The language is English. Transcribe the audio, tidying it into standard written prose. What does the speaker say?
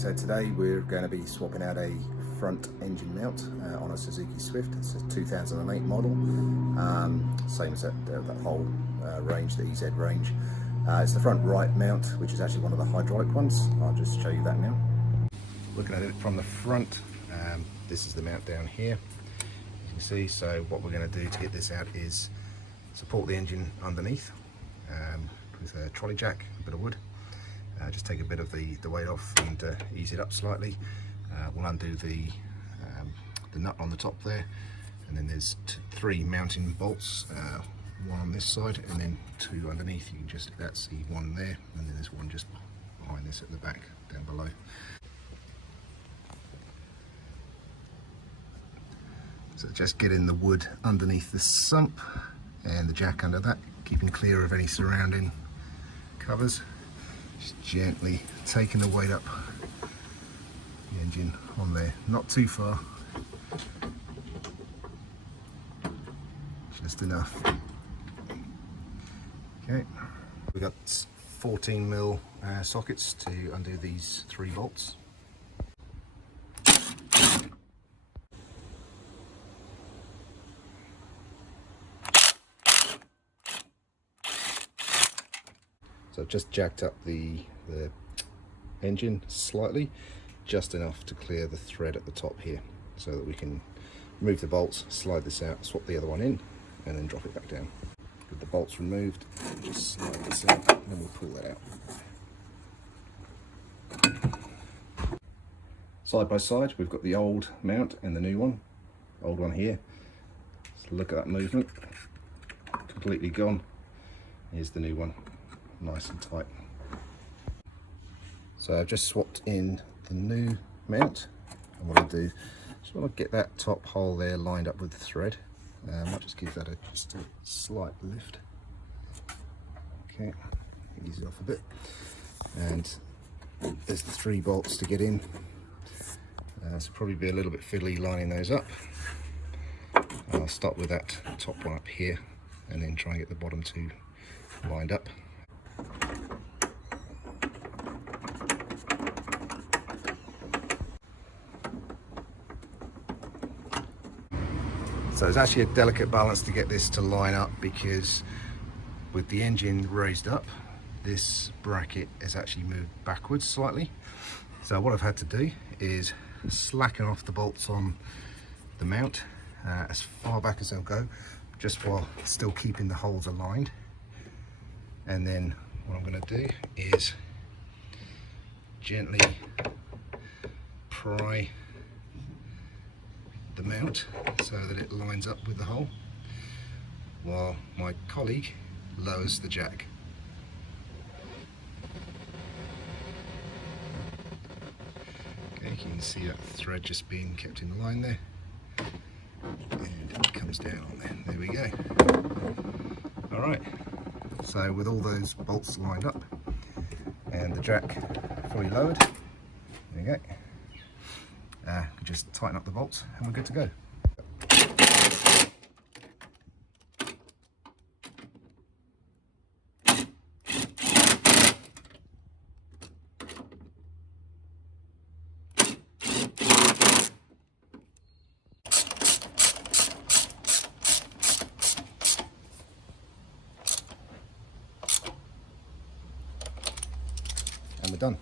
So today we're going to be swapping out a front engine mount on a Suzuki Swift. It's a 2008 model, same as that whole range, the EZ range. It's the front right mount, which is actually one of the hydraulic ones. I'll just show you that now. Looking at it from the front, this is the mount down here, you can see. So what we're going to do to get this out is support the engine underneath with a trolley jack, a bit of wood. Just take a bit of the weight off and ease it up slightly. We'll undo the nut on the top there, and then there's three mounting bolts, one on this side and then two underneath. You can just see one there, and then there's one just behind this at the back down below. So just getting the wood underneath the sump and the jack under that, keeping clear of any surrounding covers. Just gently taking the weight up the engine on there, not too far, just enough. Okay, we've got 14mm sockets to undo these three bolts. So I've just jacked up the engine slightly, just enough to clear the thread at the top here, so that we can remove the bolts, slide this out, swap the other one in, and then drop it back down. With the bolts removed, just slide this out, and then we'll pull that out. Side by side, we've got the old mount and the new one. Old one here. Just look at that movement, completely gone. Here's the new one, nice and tight. So I've just swapped in the new mount, and what I'll do, just want to get that top hole there lined up with the thread. I'll just give that just a slight lift. Okay, ease it off a bit, and there's the three bolts to get in. So probably be a little bit fiddly lining those up. I'll start with that top one up here, and then try and get the bottom two lined up. So it's actually a delicate balance to get this to line up, because with the engine raised up, this bracket has actually moved backwards slightly. So what I've had to do is slacken off the bolts on the mount as far back as they'll go, just while still keeping the holes aligned. And then what I'm going to do is gently pry the mount so that it lines up with the hole, while my colleague lowers the jack. Okay, you can see that thread just being kept in line there, and it comes down on there. There we go. Alright, so with all those bolts lined up and the jack fully lowered, there you go. Just tighten up the bolts and we're good to go. And we're done.